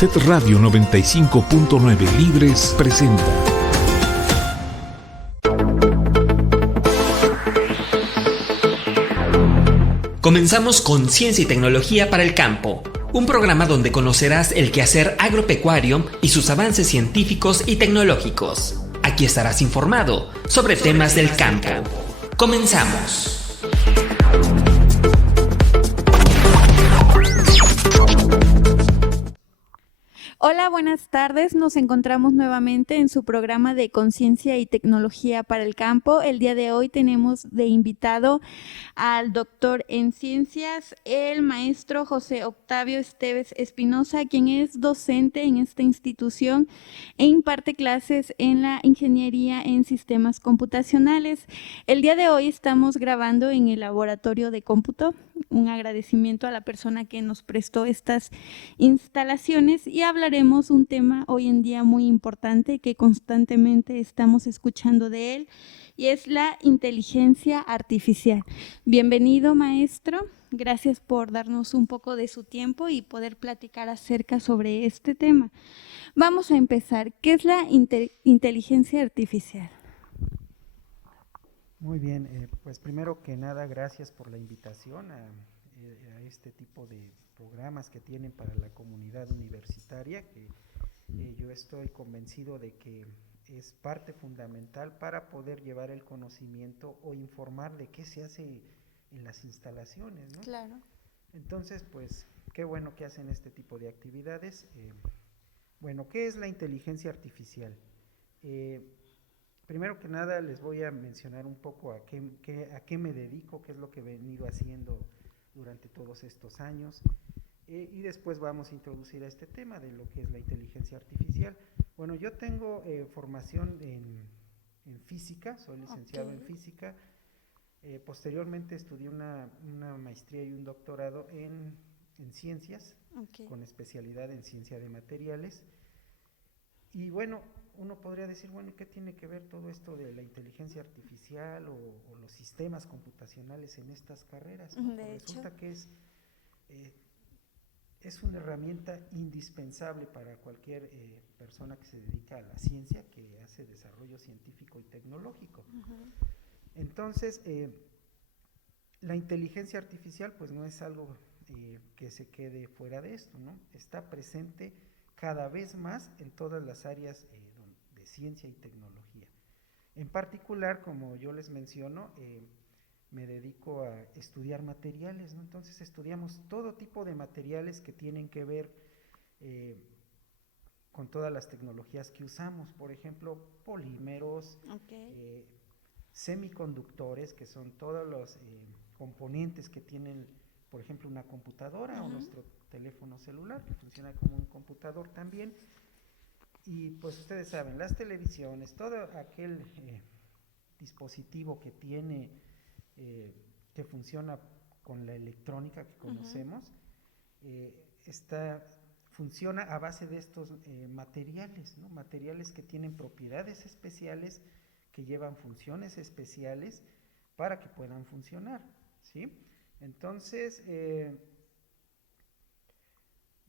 Set Radio 95.9 Libres presenta. Comenzamos con Ciencia y Tecnología para el Campo, un programa donde conocerás el quehacer agropecuario y sus avances científicos y tecnológicos. Aquí estarás informado sobre temas del campo. Comenzamos. Hola, buenas tardes. Nos encontramos nuevamente en su programa de Conciencia y Tecnología para el Campo. El día de hoy tenemos de invitado al doctor en ciencias, el maestro José Octavio Esteves Espinosa, quien es docente en esta institución e imparte clases en la Ingeniería en Sistemas Computacionales. El día de hoy estamos grabando en el Laboratorio de Cómputo. Un agradecimiento a la persona que nos prestó estas instalaciones y hablaremos un tema hoy en día muy importante que constantemente estamos escuchando de él y es la inteligencia artificial. Bienvenido, maestro. Gracias por darnos un poco de su tiempo y poder platicar acerca sobre este tema. Vamos a empezar. ¿Qué es la inteligencia artificial? Muy bien, pues primero que nada, gracias por la invitación a este tipo de programas que tienen para la comunidad universitaria, que yo estoy convencido de que es parte fundamental para poder llevar el conocimiento o informar de qué se hace en las instalaciones, ¿no? Claro. Entonces, pues, qué bueno que hacen este tipo de actividades. Bueno, ¿qué es la inteligencia artificial? Primero que nada les voy a mencionar un poco a qué me dedico, qué es lo que he venido haciendo durante todos estos años, y después vamos a introducir a este tema de lo que es la inteligencia artificial. Bueno, yo tengo formación en física, soy licenciado en física, posteriormente estudié una maestría y un doctorado en ciencias, con especialidad en ciencia de materiales, y bueno, uno podría decir, bueno, ¿qué tiene que ver todo esto de la inteligencia artificial o los sistemas computacionales en estas carreras? ¿No? Pues resulta que es una herramienta indispensable para cualquier persona que se dedica a la ciencia, que hace desarrollo científico y tecnológico. Entonces, la inteligencia artificial pues no es algo que se quede fuera de esto, ¿no? Está presente cada vez más en todas las áreas de ciencia y tecnología. En particular, como yo les menciono, me dedico a estudiar materiales, ¿no? Entonces estudiamos todo tipo de materiales que tienen que ver con todas las tecnologías que usamos, por ejemplo, polímeros, semiconductores, que son todos los componentes que tienen, por ejemplo, una computadora o nuestro teléfono celular, que funciona como un computador también. Y pues ustedes saben, las televisiones, todo aquel dispositivo que tiene, que funciona con la electrónica que conocemos, funciona a base de estos materiales, ¿no? Materiales que tienen propiedades especiales, que llevan funciones especiales para que puedan funcionar, ¿sí? Entonces,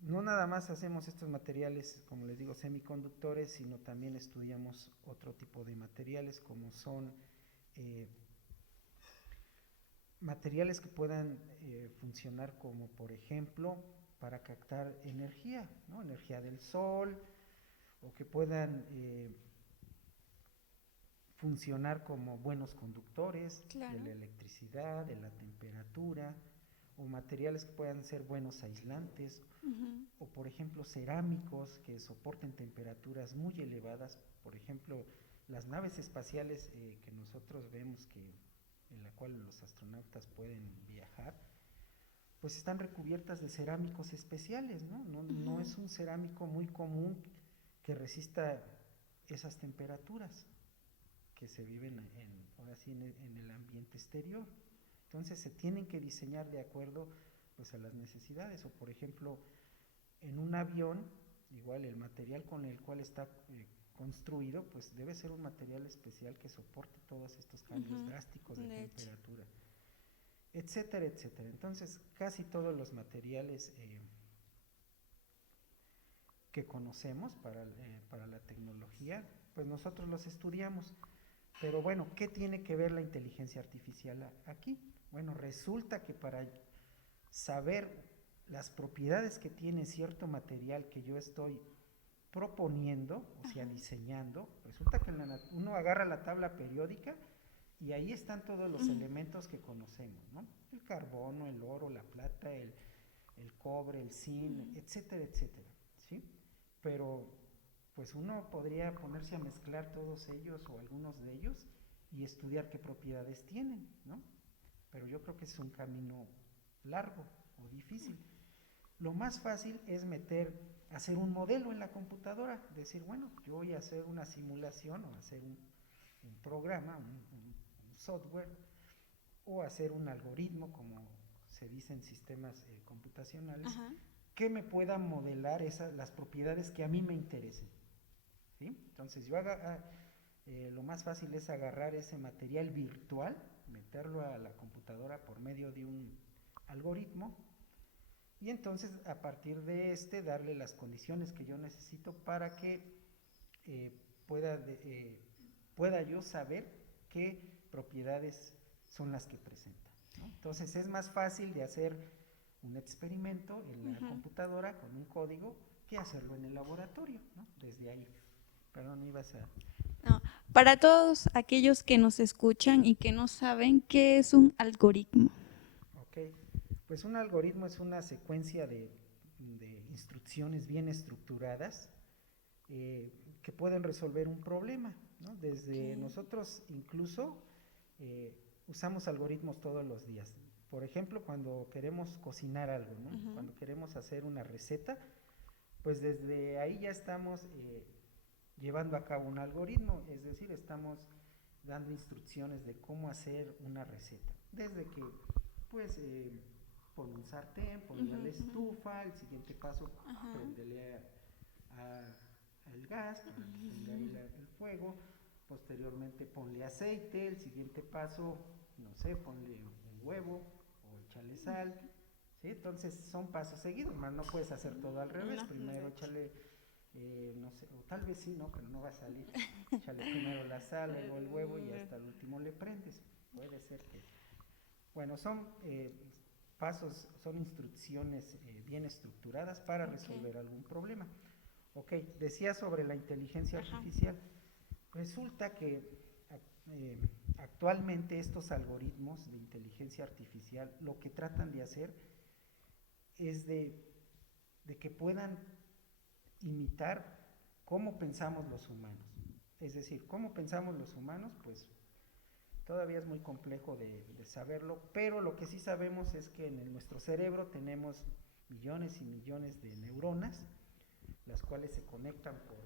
no nada más hacemos estos materiales, como les digo, semiconductores, sino también estudiamos otro tipo de materiales, como son materiales que puedan funcionar como, por ejemplo, para captar energía, ¿no? Energía del sol, o que puedan funcionar como buenos conductores de la electricidad, de la temperatura, o materiales que puedan ser buenos aislantes, o por ejemplo cerámicos que soporten temperaturas muy elevadas. Por ejemplo, las naves espaciales que nosotros vemos, en la cual los astronautas pueden viajar, pues están recubiertas de cerámicos especiales, ¿no? No es un cerámico muy común que resista esas temperaturas que se viven ahora sí en el ambiente exterior. Entonces se tienen que diseñar de acuerdo pues a las necesidades. O por ejemplo, en un avión, igual el material con el cual está construido, pues debe ser un material especial que soporte todos estos cambios drásticos de temperatura, etcétera, etcétera. Entonces casi todos los materiales que conocemos para la tecnología, pues nosotros los estudiamos. Pero bueno, ¿qué tiene que ver la inteligencia artificial aquí? Bueno, resulta que para saber las propiedades que tiene cierto material que yo estoy proponiendo, o sea, diseñando, resulta que uno agarra la tabla periódica y ahí están todos los elementos que conocemos, ¿no? El carbono, el oro, la plata, el cobre, el zinc, etcétera, etcétera, ¿sí? Pero pues uno podría ponerse a mezclar todos ellos o algunos de ellos y estudiar qué propiedades tienen, ¿no? Pero yo creo que es un camino largo o difícil. Lo más fácil es hacer un modelo en la computadora, decir, bueno, yo voy a hacer una simulación o hacer un programa, un software, o hacer un algoritmo, como se dice en sistemas computacionales, que me pueda modelar las propiedades que a mí me interesen, ¿sí? Entonces lo más fácil es agarrar ese material virtual, meterlo a la computadora por medio de un algoritmo, y entonces a partir de darle las condiciones que yo necesito para que pueda yo saber qué propiedades son las que presenta, ¿no? Entonces es más fácil de hacer un experimento en la computadora con un código que hacerlo en el laboratorio, ¿no? Desde ahí. Perdón, ibas a... No, para todos aquellos que nos escuchan y que no saben, ¿qué es un algoritmo? Ok, pues un algoritmo es una secuencia de instrucciones bien estructuradas que pueden resolver un problema, ¿no? Desde nosotros incluso usamos algoritmos todos los días. Por ejemplo, cuando queremos cocinar algo, ¿no? Cuando queremos hacer una receta, pues desde ahí ya estamos llevando a cabo un algoritmo, es decir, estamos dando instrucciones de cómo hacer una receta. Desde que, pues, pon un sartén, ponle a la estufa, el siguiente paso, prendele al gas para que tenga ahí el fuego, posteriormente ponle aceite, el siguiente paso, no sé, ponle un huevo o échale sal, ¿sí? Entonces son pasos seguidos, más no puedes hacer todo al revés, primero échale, no sé, o tal vez sí, no, pero no va a salir, échale primero la sal, luego el huevo y hasta el último le prendes, puede ser que, bueno, son pasos, son instrucciones bien estructuradas para resolver algún problema. Ok, decía sobre la inteligencia artificial. Resulta que actualmente estos algoritmos de inteligencia artificial lo que tratan de hacer es de que puedan imitar cómo pensamos los humanos. Es decir, cómo pensamos los humanos, pues todavía es muy complejo de saberlo, pero lo que sí sabemos es que en nuestro cerebro tenemos millones y millones de neuronas, las cuales se conectan por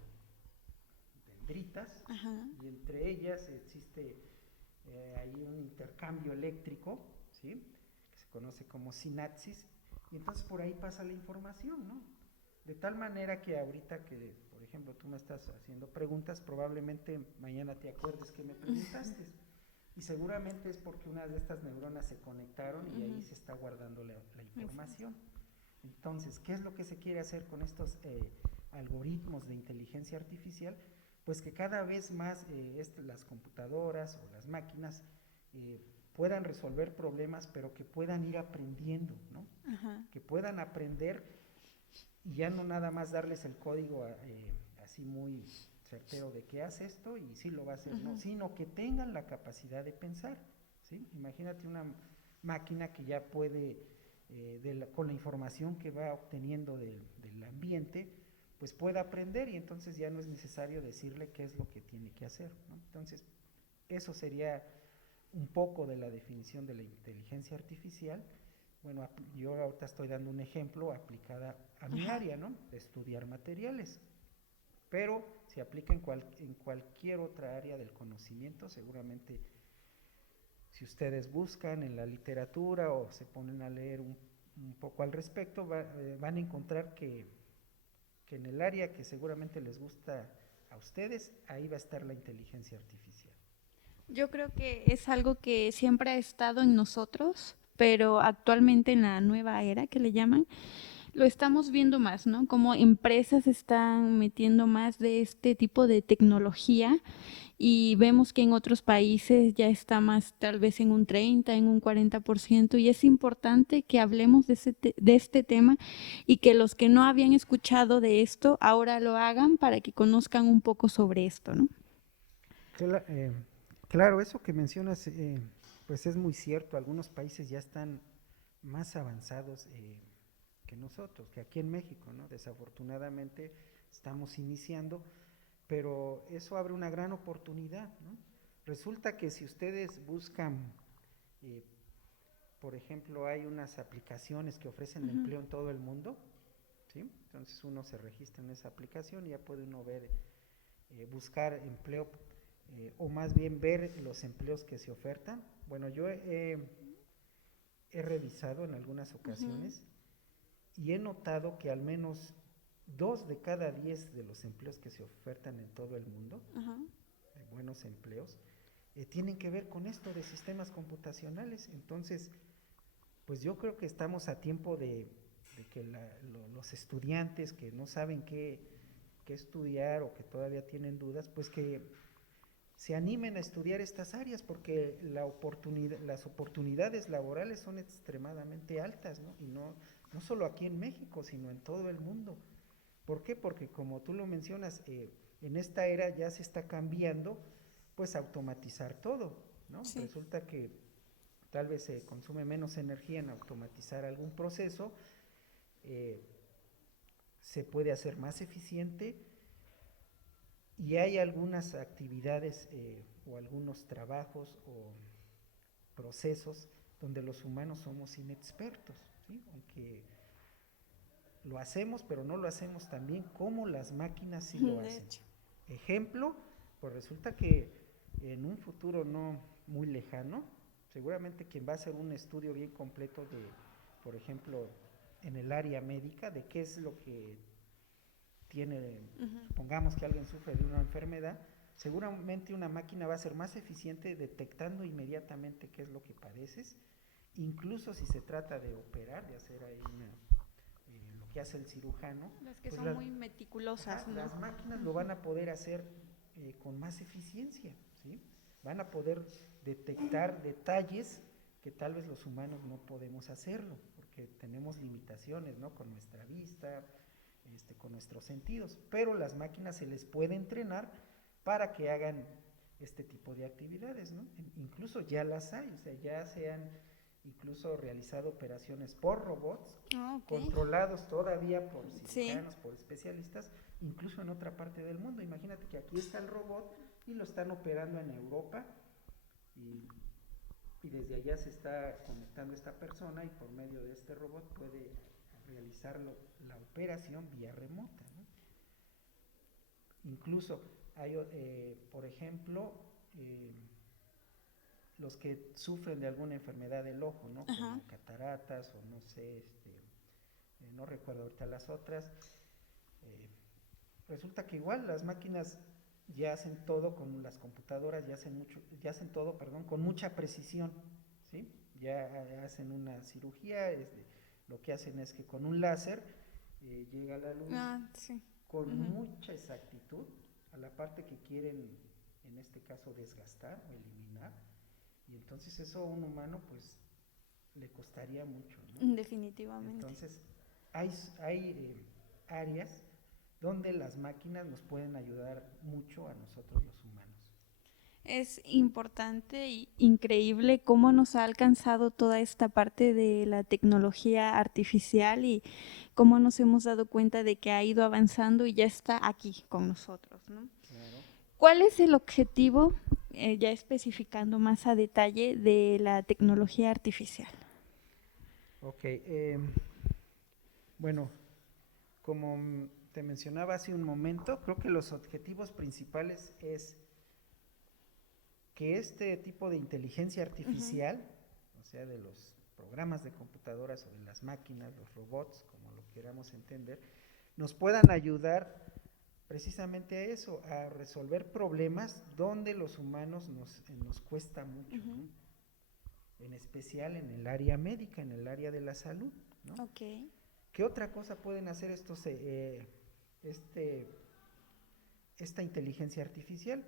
dendritas, y entre ellas existe ahí un intercambio eléctrico, ¿sí? Que se conoce como sinapsis, y entonces por ahí pasa la información, ¿no? De tal manera que ahorita que, por ejemplo, tú me estás haciendo preguntas, probablemente mañana te acuerdes que me preguntaste, y seguramente es porque una de estas neuronas se conectaron y ahí se está guardando la información. Entonces, ¿qué es lo que se quiere hacer con estos algoritmos de inteligencia artificial? Pues que cada vez más las computadoras o las máquinas puedan resolver problemas, pero que puedan ir aprendiendo, ¿no? Que puedan aprender y ya no nada más darles el código así muy certero de que hace esto y sí lo va a hacer, no, sino que tengan la capacidad de pensar, ¿sí? Imagínate una máquina que ya puede, con la información que va obteniendo del ambiente, pues pueda aprender y entonces ya no es necesario decirle qué es lo que tiene que hacer, ¿no? Entonces, eso sería un poco de la definición de la inteligencia artificial. Bueno, yo ahorita estoy dando un ejemplo aplicada a mi área, ¿no? De estudiar materiales, pero se aplica en cualquier otra área del conocimiento. Seguramente si ustedes buscan en la literatura o se ponen a leer un poco al respecto, van a encontrar que en el área que seguramente les gusta a ustedes, ahí va a estar la inteligencia artificial. Yo creo que es algo que siempre ha estado en nosotros, pero actualmente en la nueva era que le llaman, lo estamos viendo más, ¿no? Como empresas están metiendo más de este tipo de tecnología y vemos que en otros países ya está más tal vez en un 30, en un 40%, y es importante que hablemos de este tema y que los que no habían escuchado de esto ahora lo hagan para que conozcan un poco sobre esto, ¿no? Claro, eso que mencionas, pues es muy cierto. Algunos países ya están más avanzados que nosotros, que aquí en México, ¿no? Desafortunadamente estamos iniciando, pero eso abre una gran oportunidad, ¿no? Resulta que si ustedes buscan, eh, por ejemplo, hay unas aplicaciones que ofrecen empleo en todo el mundo, ¿sí? Entonces uno se registra en esa aplicación y ya puede uno ver, buscar empleo, o más bien ver los empleos que se ofertan. Bueno, yo he revisado en algunas ocasiones y he notado que al menos 2 de cada 10 de los empleos que se ofertan en todo el mundo, de buenos empleos, tienen que ver con esto de sistemas computacionales. Entonces, pues yo creo que estamos a tiempo de que los estudiantes que no saben qué estudiar o que todavía tienen dudas, pues que se animen a estudiar estas áreas, porque las oportunidades laborales son extremadamente altas, ¿no? Y no solo aquí en México, sino en todo el mundo. ¿Por qué? Porque como tú lo mencionas, en esta era ya se está cambiando, pues automatizar todo, ¿no? Sí. Resulta que tal vez se consume menos energía en automatizar algún proceso, se puede hacer más eficiente, y hay algunas actividades o algunos trabajos o procesos donde los humanos somos inexpertos, ¿sí? Aunque lo hacemos, pero no lo hacemos tan bien como las máquinas sí lo hacen. Ejemplo, pues resulta que en un futuro no muy lejano, seguramente quien va a hacer un estudio bien completo de, por ejemplo, en el área médica, de qué es lo que tiene, supongamos que alguien sufre de una enfermedad, seguramente una máquina va a ser más eficiente detectando inmediatamente qué es lo que padeces, incluso si se trata de operar, de hacer ahí lo que hace el cirujano. Las que pues son muy meticulosas, ¿no? Las máquinas lo van a poder hacer con más eficiencia, ¿sí? Van a poder detectar detalles que tal vez los humanos no podemos hacerlo, porque tenemos limitaciones, ¿no? Con nuestra vista, con nuestros sentidos, pero las máquinas se les puede entrenar para que hagan este tipo de actividades, ¿no? Incluso ya las hay, o sea, ya se han incluso realizado operaciones por robots, controlados todavía por cirujanos, por especialistas, incluso en otra parte del mundo. Imagínate que aquí está el robot y lo están operando en Europa, y desde allá se está conectando esta persona y por medio de este robot puede realizar la operación vía remota, ¿no? Incluso hay, por ejemplo, los que sufren de alguna enfermedad del ojo, ¿no? Como cataratas o no sé, no recuerdo ahorita las otras. Resulta que igual las máquinas ya hacen todo, con las computadoras ya hacen todo, con mucha precisión, ¿sí? Ya hacen una cirugía, lo que hacen es que con un láser llega la luz con mucha exactitud a la parte que quieren, en este caso, desgastar o eliminar, y entonces eso a un humano pues le costaría mucho, ¿no? Definitivamente. Entonces hay áreas donde las máquinas nos pueden ayudar mucho a nosotros los humanos. Es importante e increíble cómo nos ha alcanzado toda esta parte de la tecnología artificial y cómo nos hemos dado cuenta de que ha ido avanzando y ya está aquí con nosotros, ¿no? Claro. ¿Cuál es el objetivo, ya especificando más a detalle, de la tecnología artificial? Ok, bueno, como te mencionaba hace un momento, creo que los objetivos principales es que este tipo de inteligencia artificial, o sea, de los programas de computadoras o de las máquinas, los robots, como lo queramos entender, nos puedan ayudar precisamente a eso, a resolver problemas donde los humanos nos cuesta mucho, ¿no? En especial en el área médica, en el área de la salud, ¿no? ¿Qué otra cosa pueden hacer esta inteligencia artificial?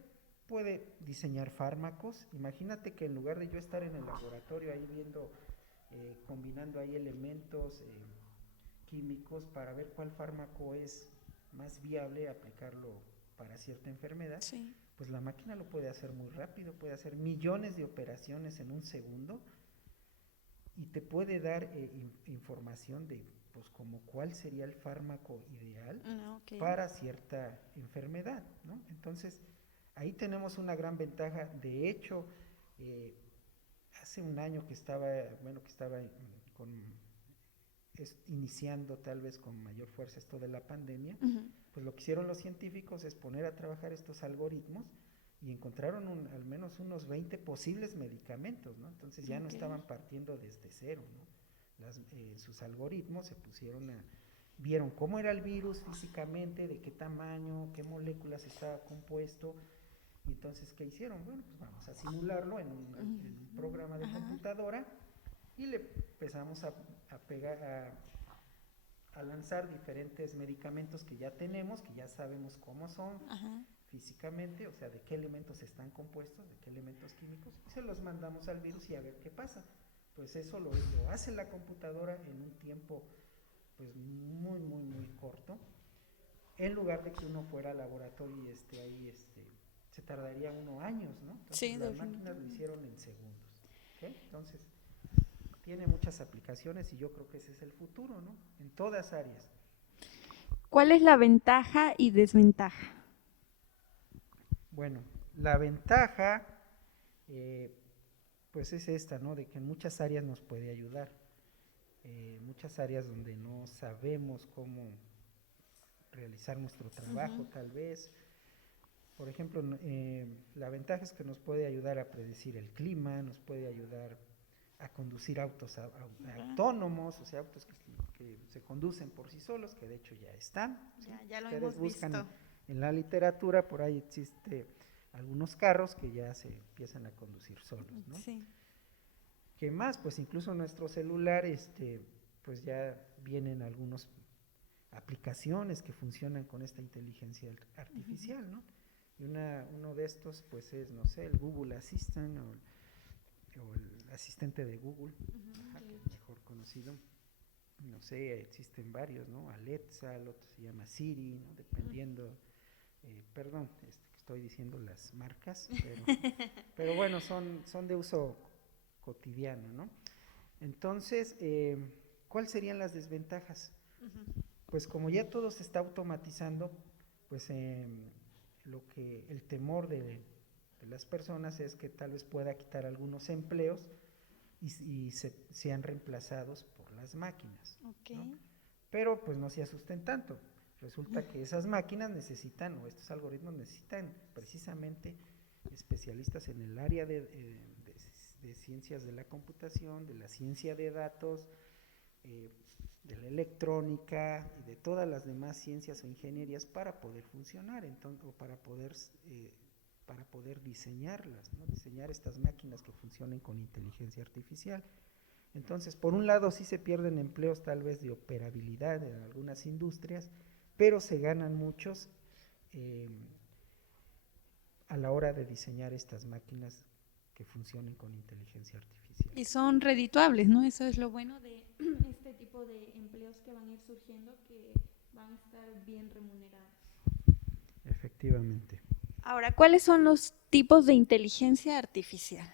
Puede diseñar fármacos. Imagínate que en lugar de yo estar en el laboratorio ahí viendo, combinando ahí elementos químicos para ver cuál fármaco es más viable aplicarlo para cierta enfermedad, Sí. pues la máquina lo puede hacer muy rápido, puede hacer millones de operaciones en un segundo y te puede dar información de pues como cuál sería el fármaco ideal Okay. para cierta enfermedad, ¿no? Entonces, ahí tenemos una gran ventaja. De hecho, hace un año que estaba iniciando tal vez con mayor fuerza esto de la pandemia, pues lo que hicieron los científicos es poner a trabajar estos algoritmos y encontraron al menos unos 20 posibles medicamentos, ¿no? Entonces ya no estaban partiendo desde cero, ¿no? Sus algoritmos se pusieron vieron cómo era el virus físicamente, de qué tamaño, qué moléculas estaba compuesto, y entonces, ¿qué hicieron? Bueno, pues vamos a simularlo en un programa de computadora y le empezamos a lanzar diferentes medicamentos que ya tenemos, que ya sabemos cómo son físicamente, o sea, de qué elementos están compuestos, de qué elementos químicos, y se los mandamos al virus y a ver qué pasa. Pues eso lo hace la computadora en un tiempo pues muy, muy, muy corto, en lugar de que uno fuera al laboratorio y se tardaría uno años, ¿no? Entonces Sí, las máquinas lo hicieron en segundos, ¿okay? Entonces, tiene muchas aplicaciones y yo creo que ese es el futuro, ¿no? En todas áreas. ¿Cuál es la ventaja y desventaja? Bueno, la ventaja, pues es esta, ¿no? De que en muchas áreas nos puede ayudar. Muchas áreas donde no sabemos cómo realizar nuestro trabajo, tal vez. Por ejemplo, la ventaja es que nos puede ayudar a predecir el clima, nos puede ayudar a conducir autos autónomos, o sea, autos que se conducen por sí solos, que de hecho ya están. Ya lo Ustedes hemos buscan visto. en la literatura, por ahí existe algunos carros que ya se empiezan a conducir solos, ¿no? Sí. ¿Qué más? Pues incluso nuestro celular, pues ya vienen algunas aplicaciones que funcionan con esta inteligencia artificial, ¿no? Y uno de estos, pues es, no sé, el Google Assistant o el asistente de Google, que es mejor conocido. No sé, existen varios, ¿no? Alexa, el otro se llama Siri, ¿no? Dependiendo, perdón, estoy diciendo las marcas, pero bueno, son de uso cotidiano, ¿no? Entonces, ¿cuáles serían las desventajas? Pues como ya todo se está automatizando, pues el temor de las personas es que tal vez pueda quitar algunos empleos y sean reemplazados por las máquinas, ¿no? Pero pues no se asusten tanto. Resulta que esas máquinas necesitan, o estos algoritmos necesitan precisamente especialistas en el área de ciencias de la computación, de la ciencia de datos, de la electrónica y de todas las demás ciencias o ingenierías para poder funcionar, o para poder diseñarlas, ¿no? Diseñar estas máquinas que funcionen con inteligencia artificial. Entonces, por un lado sí se pierden empleos tal vez de operabilidad en algunas industrias, pero se ganan muchos a la hora de diseñar estas máquinas que funcionen con inteligencia artificial. Y son redituables, ¿no? Eso es lo bueno de este tipo de empleos que van a ir surgiendo, que van a estar bien remunerados. Efectivamente. Ahora, ¿cuáles son los tipos de inteligencia artificial?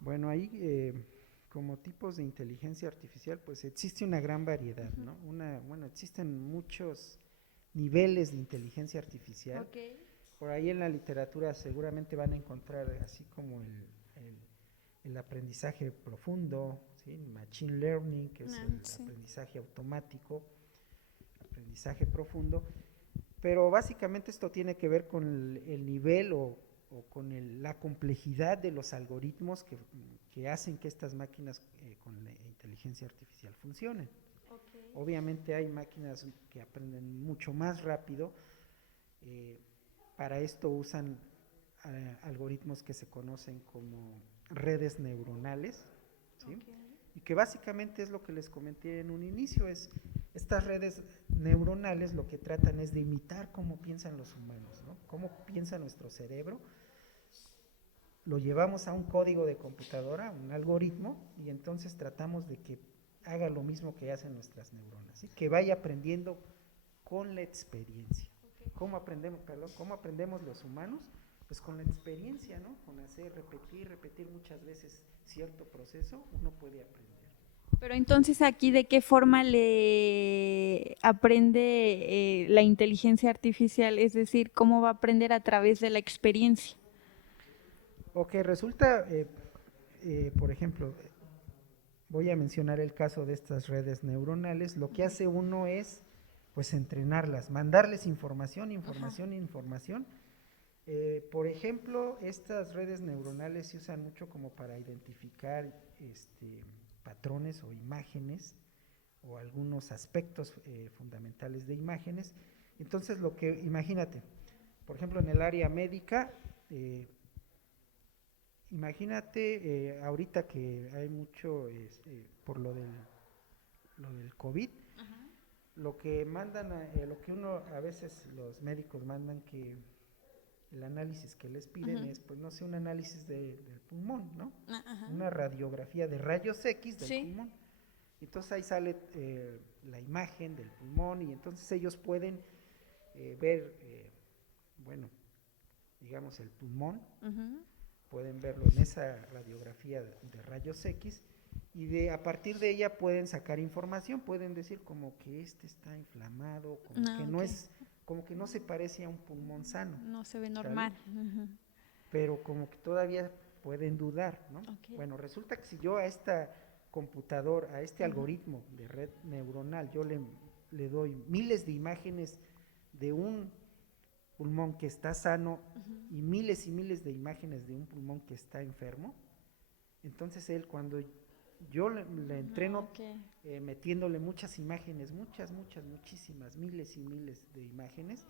Bueno, ahí como tipos de inteligencia artificial, pues existe una gran variedad, ¿no? Existen muchos niveles de inteligencia artificial. Por ahí en la literatura seguramente van a encontrar así como el aprendizaje profundo, ¿sí? Machine learning, que es el aprendizaje automático, aprendizaje profundo, pero básicamente esto tiene que ver con el nivel o con la complejidad de los algoritmos que hacen que estas máquinas con la inteligencia artificial funcionen. Obviamente hay máquinas que aprenden mucho más rápido. Para esto usan algoritmos que se conocen como redes neuronales, ¿sí? y que básicamente es lo que les comenté en un inicio, es estas redes neuronales lo que tratan es de imitar cómo piensan los humanos, ¿no? Cómo piensa nuestro cerebro, lo llevamos a un código de computadora, un algoritmo, y entonces tratamos de que haga lo mismo que hacen nuestras neuronas, ¿sí? Que vaya aprendiendo con la experiencia. ¿Cómo aprendemos los humanos? Pues con la experiencia, ¿no? Con hacer, repetir muchas veces cierto proceso, uno puede aprender. Pero entonces aquí, ¿de qué forma le aprende la inteligencia artificial? Es decir, ¿cómo va a aprender a través de la experiencia? Ok, resulta, por ejemplo, voy a mencionar el caso de estas redes neuronales. Lo que hace uno es, pues, entrenarlas, mandarles información. Por ejemplo, estas redes neuronales se usan mucho como para identificar patrones o imágenes o algunos aspectos fundamentales de imágenes. Entonces, imagínate, por ejemplo, en el área médica, imagínate ahorita que hay mucho por lo del COVID, lo que mandan, lo que a veces los médicos mandan, que el análisis que les piden es, pues no sé, un análisis del pulmón, ¿no? Una radiografía de rayos X del pulmón. Entonces ahí sale la imagen del pulmón y entonces ellos pueden ver, bueno, digamos el pulmón, pueden verlo en esa radiografía de rayos X y a partir de ella pueden sacar información, pueden decir como que está inflamado, como que no se parece a un pulmón sano. No se ve normal. Pero como que todavía pueden dudar, ¿no? Bueno, resulta que si yo a esta computadora, a este algoritmo de red neuronal, yo le doy miles de imágenes de un pulmón que está sano y miles de imágenes de un pulmón que está enfermo, entonces él, cuando yo le entreno metiéndole muchas imágenes, muchísimas, miles y miles de imágenes,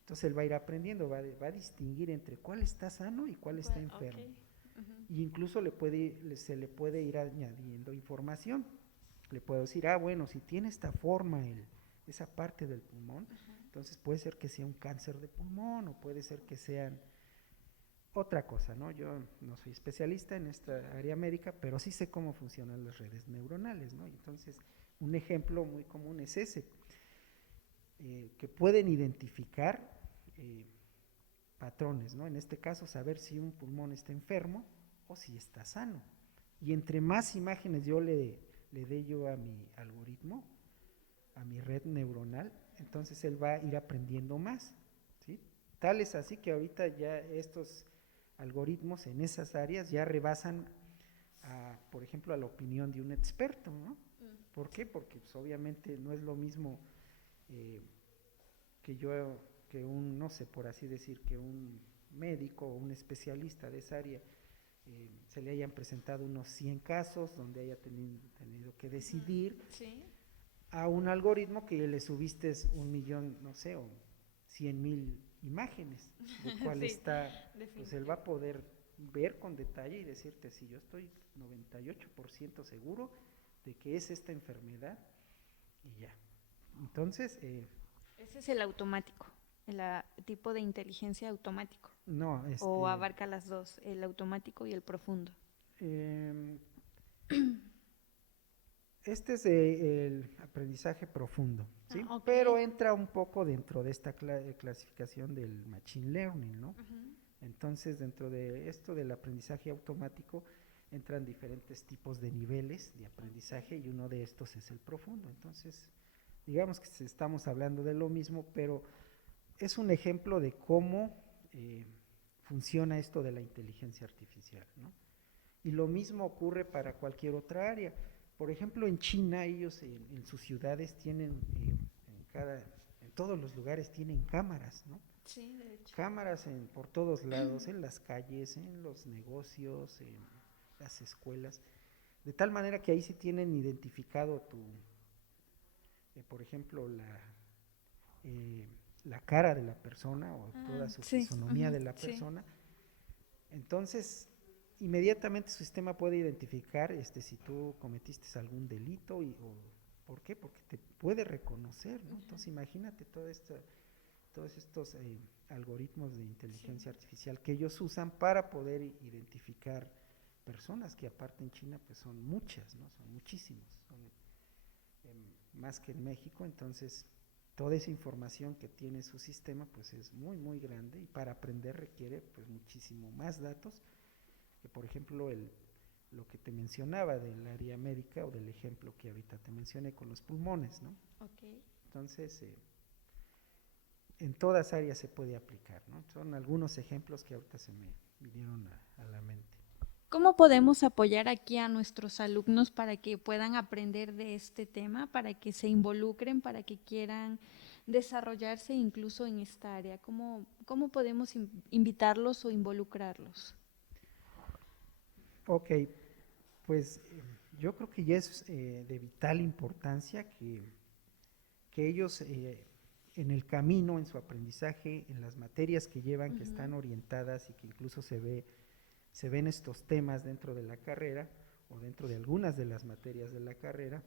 entonces él va a ir aprendiendo, va a distinguir entre cuál está sano y cuál está enfermo. Y incluso se le puede ir añadiendo información. Le puedo decir, bueno, si tiene esta forma esa parte del pulmón, entonces puede ser que sea un cáncer de pulmón o puede ser que sean otra cosa, ¿no? Yo no soy especialista en esta área médica, pero sí sé cómo funcionan las redes neuronales, ¿no? Entonces, un ejemplo muy común es ese, que pueden identificar patrones, ¿no? En este caso, saber si un pulmón está enfermo o si está sano. Y entre más imágenes yo le dé yo a mi algoritmo, a mi red neuronal, entonces él va a ir aprendiendo más, ¿sí? Tal es así que ahorita ya estos algoritmos en esas áreas ya rebasan, por ejemplo, a la opinión de un experto, ¿no? ¿Por qué? Porque pues, obviamente no es lo mismo que un, no sé, por así decir, que un médico o un especialista de esa área se le hayan presentado unos 100 casos donde haya tenido que decidir, a un algoritmo que le subiste 1.000.000, no sé, o 100,000 imágenes, de cuál está, pues él va a poder ver con detalle y decirte si yo estoy 98% seguro de que es esta enfermedad y ya. Entonces, ese es el automático, el tipo de inteligencia automático. No, o abarca las dos, el automático y el profundo. Este es el aprendizaje profundo, ¿sí? Pero entra un poco dentro de esta clasificación del machine learning, ¿no? Entonces, dentro de esto del aprendizaje automático, entran diferentes tipos de niveles de aprendizaje y uno de estos es el profundo. Entonces, digamos que estamos hablando de lo mismo, pero es un ejemplo de cómo funciona esto de la inteligencia artificial, ¿no? Y lo mismo ocurre para cualquier otra área. Por ejemplo, en China, ellos en sus ciudades tienen, en todos los lugares tienen cámaras, ¿no? Sí, de hecho. Cámaras por todos lados, en las calles, en los negocios, en las escuelas, de tal manera que ahí sí tienen identificado por ejemplo, la cara de la persona o toda su fisonomía de la persona. Entonces, inmediatamente su sistema puede identificar si tú cometiste algún delito ¿por qué? Porque te puede reconocer, ¿no? Entonces imagínate todos estos algoritmos de inteligencia artificial que ellos usan para poder identificar personas, que aparte en China pues son muchas, ¿no? Son muchísimos, son más que en México. Entonces toda esa información que tiene su sistema pues es muy muy grande, y para aprender requiere pues muchísimo más datos que, por ejemplo, lo que te mencionaba del área médica, o del ejemplo que ahorita te mencioné con los pulmones, ¿no? Okay. Entonces en todas áreas se puede aplicar, ¿no? Son algunos ejemplos que ahorita se me vinieron a la mente. ¿Cómo podemos apoyar aquí a nuestros alumnos para que puedan aprender de este tema, para que se involucren, para que quieran desarrollarse incluso en esta área? ¿Cómo podemos invitarlos o involucrarlos? Ok, pues yo creo que ya es de vital importancia que ellos en el camino, en su aprendizaje, en las materias que llevan, que están orientadas y que incluso se ven estos temas dentro de la carrera o dentro de algunas de las materias de la carrera,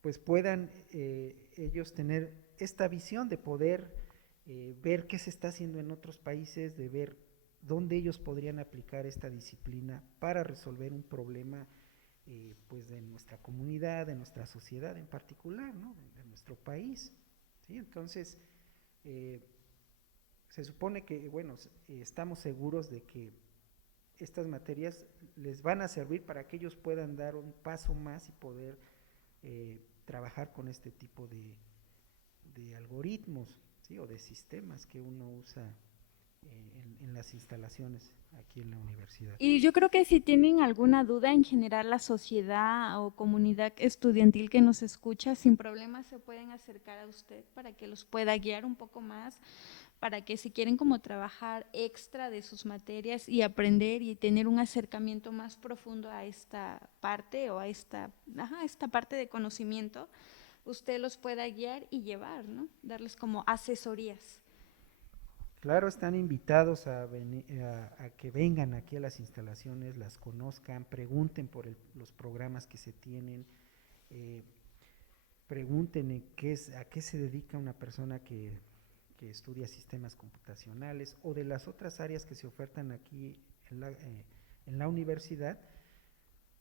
pues puedan ellos tener esta visión de poder ver qué se está haciendo en otros países, de ver dónde ellos podrían aplicar esta disciplina para resolver un problema pues de nuestra comunidad, de nuestra sociedad en particular, ¿no? De nuestro país, ¿sí? Entonces se supone que, bueno, estamos seguros de que estas materias les van a servir para que ellos puedan dar un paso más y poder trabajar con este tipo de algoritmos, ¿sí? O de sistemas que uno usa en las instalaciones aquí en la universidad. Y yo creo que si tienen alguna duda en general, la sociedad o comunidad estudiantil que nos escucha, sin problema se pueden acercar a usted para que los pueda guiar un poco más, para que si quieren como trabajar extra de sus materias y aprender y tener un acercamiento más profundo a esta parte o a esta parte de conocimiento, usted los pueda guiar y llevar, ¿no? Darles como asesorías. Claro, están invitados a que vengan aquí a las instalaciones, las conozcan, pregunten por los programas que se tienen, pregunten a qué se dedica una persona que estudia sistemas computacionales, o de las otras áreas que se ofertan aquí en la universidad,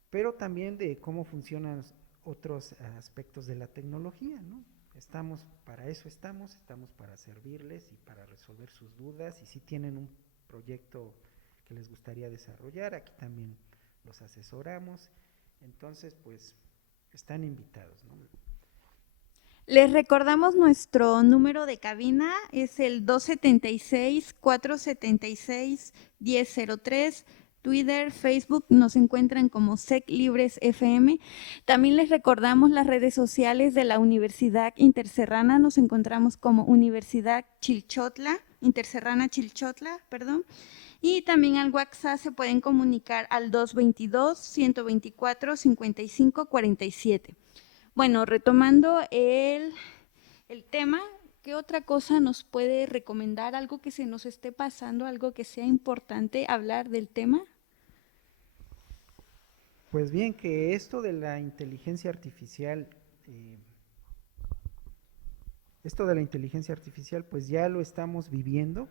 pero también de cómo funcionan otros aspectos de la tecnología, ¿no? Para eso estamos para servirles y para resolver sus dudas, y si tienen un proyecto que les gustaría desarrollar, aquí también los asesoramos. Entonces, pues, están invitados, ¿no? Les recordamos nuestro número de cabina, es el 276-476-1003. Twitter, Facebook, nos encuentran como SEC Libres FM. También les recordamos las redes sociales de la Universidad Interserrana. Nos encontramos como Universidad Chilchotla, Interserrana Chilchotla, perdón. Y también al WhatsApp se pueden comunicar al 222-124-5547. Bueno, retomando el tema, ¿qué otra cosa nos puede recomendar? ¿Algo que se nos esté pasando, algo que sea importante hablar del tema? Pues bien, que esto de la inteligencia artificial, pues ya lo estamos viviendo.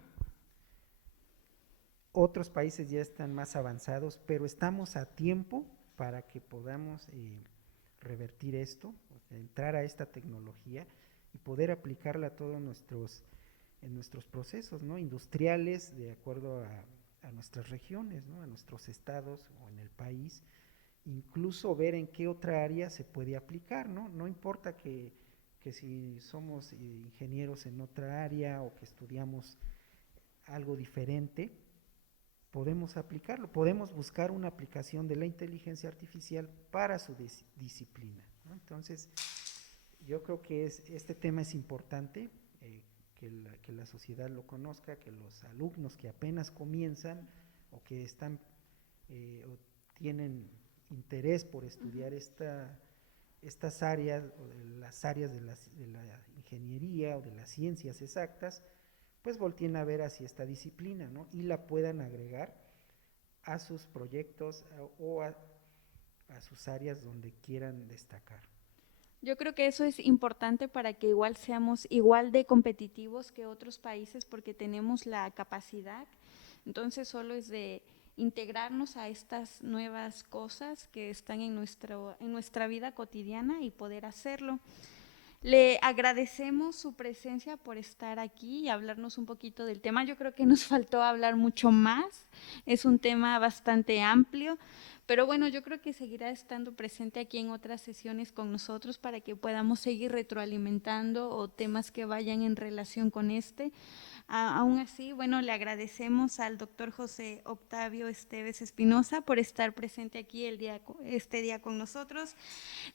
Otros países ya están más avanzados, pero estamos a tiempo para que podamos revertir esto, entrar a esta tecnología y poder aplicarla a todos en nuestros procesos, ¿no? Industriales, de acuerdo a nuestras regiones, ¿no? A nuestros estados o en el país, incluso ver en qué otra área se puede aplicar, ¿no? No importa que si somos ingenieros en otra área o que estudiamos algo diferente, podemos aplicarlo, podemos buscar una aplicación de la inteligencia artificial para su disciplina, ¿no? Entonces, yo creo que este tema es importante, que la sociedad lo conozca, que los alumnos que apenas comienzan o que están o tienen interés por estudiar estas áreas, o las áreas de la ingeniería o de las ciencias exactas, pues volteen a ver hacia esta disciplina, ¿no? Y la puedan agregar a sus proyectos o a sus áreas donde quieran destacar. Yo creo que eso es importante para que igual seamos igual de competitivos que otros países, porque tenemos la capacidad. Entonces solo es de integrarnos a estas nuevas cosas que están en nuestra vida cotidiana y poder hacerlo. Le agradecemos su presencia por estar aquí y hablarnos un poquito del tema. Yo creo que nos faltó hablar mucho más, es un tema bastante amplio, pero bueno, yo creo que seguirá estando presente aquí en otras sesiones con nosotros para que podamos seguir retroalimentando o temas que vayan en relación con este. Aún así, bueno, le agradecemos al doctor José Octavio Esteves Espinosa por estar presente aquí este día con nosotros.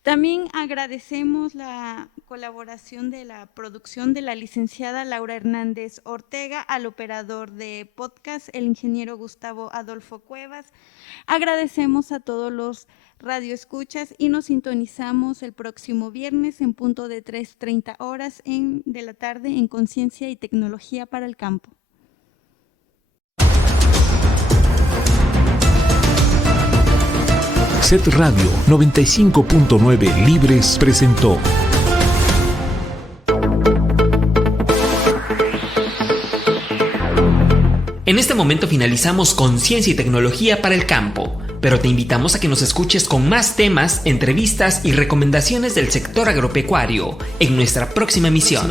También agradecemos la colaboración de la producción de la licenciada Laura Hernández Ortega, al operador de podcast, el ingeniero Gustavo Adolfo Cuevas. Agradecemos a todos los radioescuchas y nos sintonizamos el próximo viernes en punto de 3:30 horas de la tarde en Conciencia y Tecnología para el Campo. CET Radio 95.9 Libres presentó. En este momento finalizamos Conciencia y Tecnología para el Campo, pero te invitamos a que nos escuches con más temas, entrevistas y recomendaciones del sector agropecuario en nuestra próxima emisión.